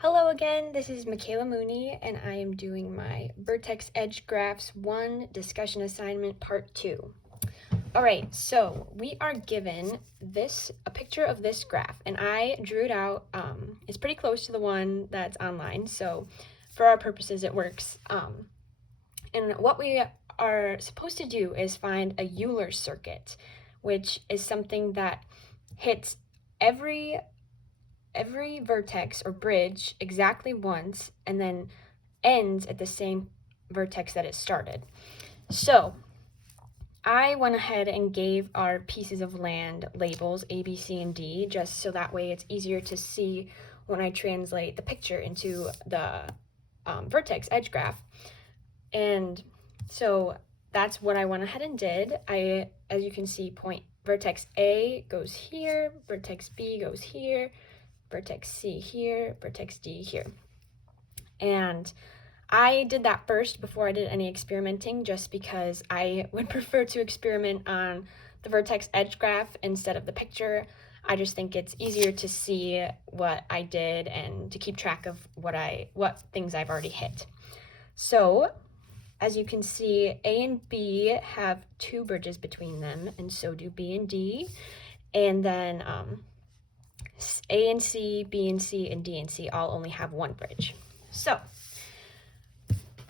Hello again, this is Michaela Mooney, and I am doing my Vertex Edge Graphs 1 discussion assignment part 2. Alright, so we are given a picture of this graph, and I drew it out. It's pretty close to the one that's online, so for our purposes it works. And what we are supposed to do is find a Euler circuit, which is something that hits every vertex or bridge exactly once and then ends at the same vertex that it started. So I went ahead and gave our pieces of land labels A, B, C, and D, just so that way it's easier to see when I translate the picture into the vertex edge graph. And so that's what I went ahead and did. As you can see, vertex A goes here, vertex B goes here, vertex C here, vertex D here. And I did that first before I did any experimenting, just because I would prefer to experiment on the vertex edge graph instead of the picture. I just think it's easier to see what I did and to keep track of what things I've already hit. So as you can see, A and B have two bridges between them, and so do B and D. And then A and C, B and C, and D and C all only have one bridge. So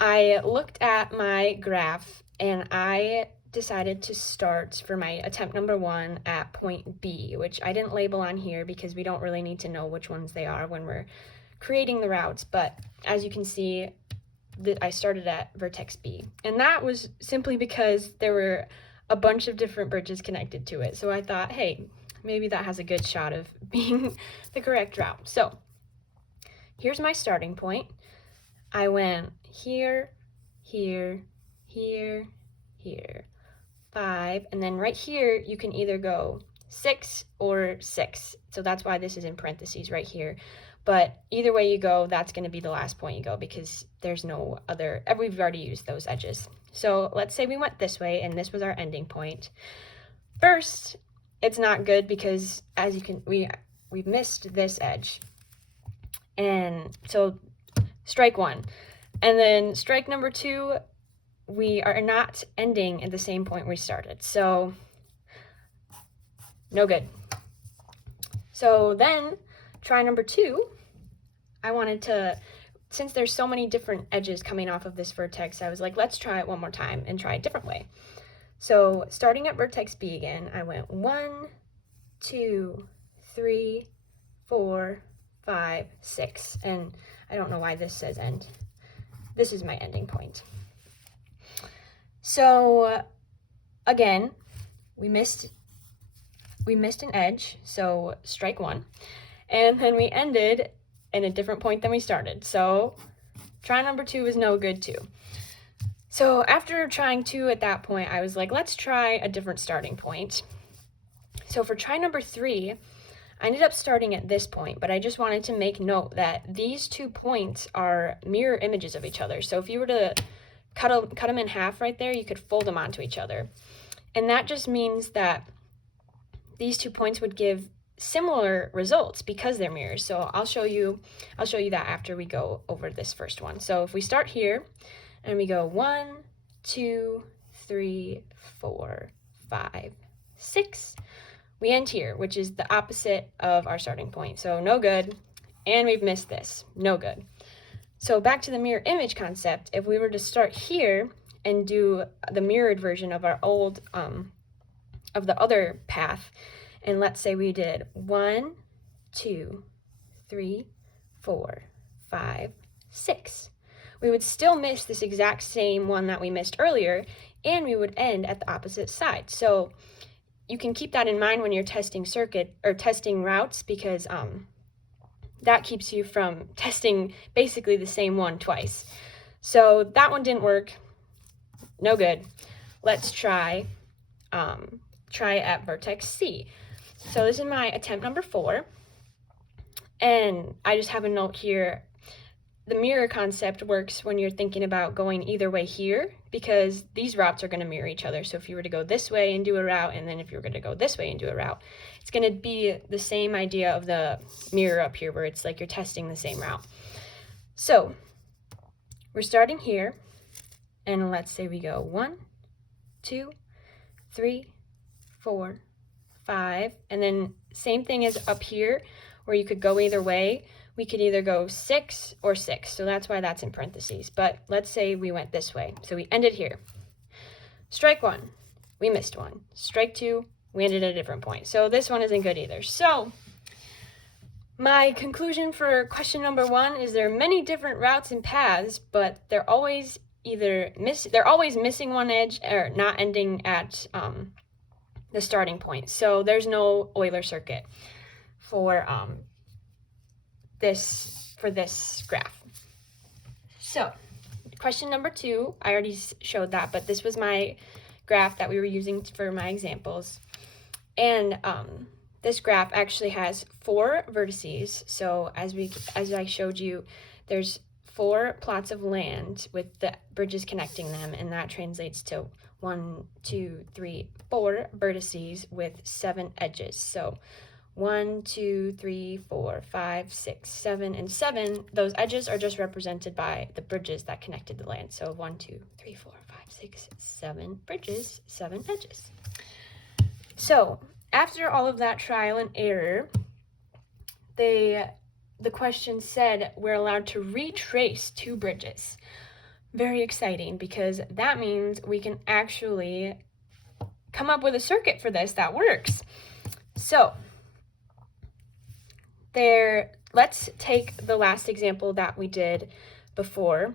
I looked at my graph and I decided to start for my attempt number 1 at point B, which I didn't label on here because we don't really need to know which ones they are when we're creating the routes. But as you can see, I started at vertex B. And that was simply because there were a bunch of different bridges connected to it. So I thought, hey, maybe that has a good shot of being the correct route. So here's my starting point. I went here, here, here, here, 5, and then right here you can either go 6 or 6. So that's why this is in parentheses right here. But either way you go, that's going to be the last point you go because there's no other, we've already used those edges. So let's say we went this way and this was our ending point. First, it's not good because as you can, we've missed this edge. And so strike 1. And then strike number 2, we are not ending at the same point we started. So no good. So then try number 2. I wanted to, since there's so many different edges coming off of this vertex, I was like, let's try it one more time and try a different way. So starting at vertex B again, I went 1, 2, 3, 4, 5, 6. And I don't know why this says end. This is my ending point. So again, we missed an edge, so strike 1. And then we ended in a different point than we started. So try number 2 was no good too. So after trying 2 at that point, I was like, let's try a different starting point. So for try number 3, I ended up starting at this point, but I just wanted to make note that these 2 points are mirror images of each other. So if you were to cut them in half right there, you could fold them onto each other. And that just means that these 2 points would give similar results because they're mirrors. So I'll show you that after we go over this first one. So if we start here and we go 1, 2, 3, 4, 5, 6, we end here, which is the opposite of our starting point. So no good. And we've missed this. No good. So back to the mirror image concept, if we were to start here and do the mirrored version of our old, of the other path, and let's say we did 1, 2, 3, 4, 5, 6, we would still miss this exact same one that we missed earlier, and we would end at the opposite side. So you can keep that in mind when you're testing testing routes, because that keeps you from testing basically the same one twice. So that one didn't work. No good. Let's try at vertex C. So this is my attempt number 4. And I just have a note here the mirror concept works when you're thinking about going either way here, because these routes are going to mirror each other. So if you were to go this way and do a route, and then if you were going to go this way and do a route, it's going to be the same idea of the mirror up here, where it's like you're testing the same route. So we're starting here, and let's say we go 1, 2, 3, 4, 5, and then same thing as up here, where you could go either way. We could either go 6 or 6, so that's why that's in parentheses. But let's say we went this way, so we ended here. Strike 1, we missed one. Strike 2, we ended at a different point. So this one isn't good either. So my conclusion for question number 1 is there are many different routes and paths, but they're always missing one edge or not ending at the starting point. So there's no Euler circuit for this graph. So question number 2, I already showed that, but this was my graph that we were using for my examples. And this graph actually has 4 vertices. So as I showed you, there's 4 plots of land with the bridges connecting them, and that translates to 1, 2, 3, 4 vertices with 7 edges. So 1, 2, 3, 4, 5, 6, 7, and 7, those edges are just represented by the bridges that connected the land. So 1, 2, 3, 4, 5, 6, 7 bridges, 7 edges. So after all of that trial and error, the question said we're allowed to retrace 2 bridges. Very exciting, because that means we can actually come up with a circuit for this that works. So let's take the last example that we did before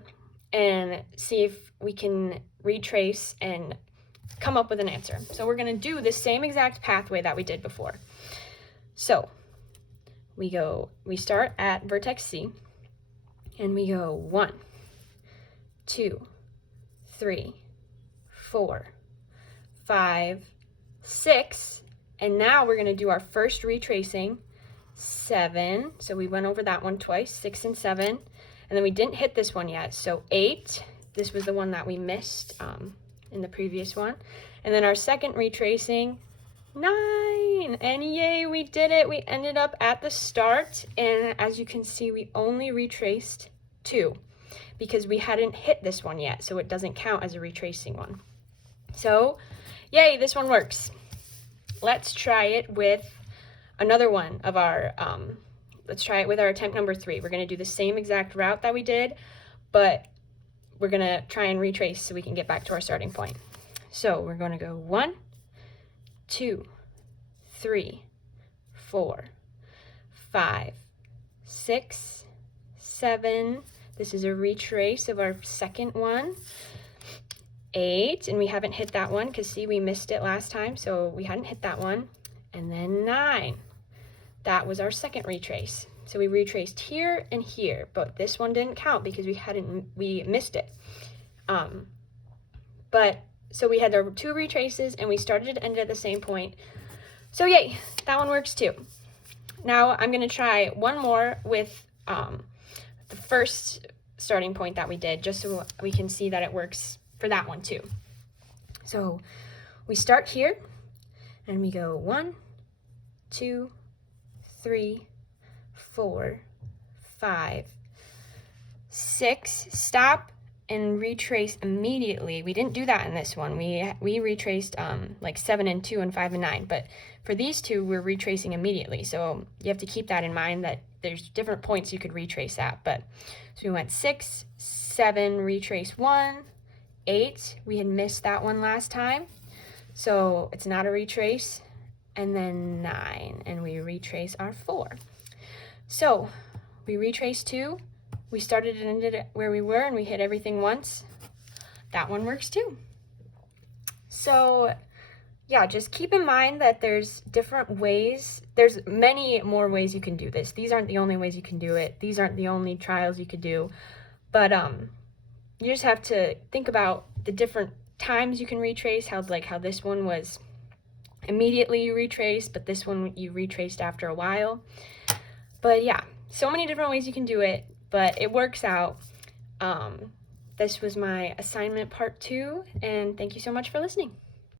and see if we can retrace and come up with an answer. So we're going to do the same exact pathway that we did before. So we start at vertex C, and we go 1, 2, 3, 4, 5, 6, and now we're going to do our first retracing. 7, so we went over that one twice, 6 and 7, and then we didn't hit this one yet, so 8, this was the one that we missed in the previous one, and then our second retracing, 9, and yay, we did it. We ended up at the start, and as you can see, we only retraced 2 because we hadn't hit this one yet, so it doesn't count as a retracing one. So yay, this one works. Let's try it with another one of our, let's try it with our attempt number 3. We're going to do the same exact route that we did, but we're going to try and retrace so we can get back to our starting point. So we're going to go 1, 2, 3, 4, 5, 6, 7. This is a retrace of our second one. 8, and we haven't hit that one because, see, we missed it last time, so we hadn't hit that one. And then 9. That was our second retrace. So we retraced here and here, but this one didn't count because we missed it. So we had our 2 retraces, and we started and ended at the same point. So yay, that one works too. Now I'm going to try one more with the first starting point that we did, just so we can see that it works for that one too. So we start here, and we go 1, 2, 3, 4, 5, 6, stop and retrace immediately. We didn't do that in this one. We retraced like 7 and 2 and 5 and 9, but for these two we're retracing immediately. So you have to keep that in mind, that there's different points you could retrace at. But so we went 6, 7, retrace 1, 8. We had missed that one last time, so it's not a retrace. And then 9, and we retrace our 4. So we retraced 2, we started and ended where we were, and we hit everything once. That one works too. So yeah, just keep in mind that there's different ways. There's many more ways you can do this. These aren't the only ways you can do it. These aren't the only trials you could do. But you just have to think about the different times you can retrace, how this one was immediately you retrace, but this one you retraced after a while. But yeah, so many different ways you can do it, but it works out. This was my assignment part 2, and thank you so much for listening.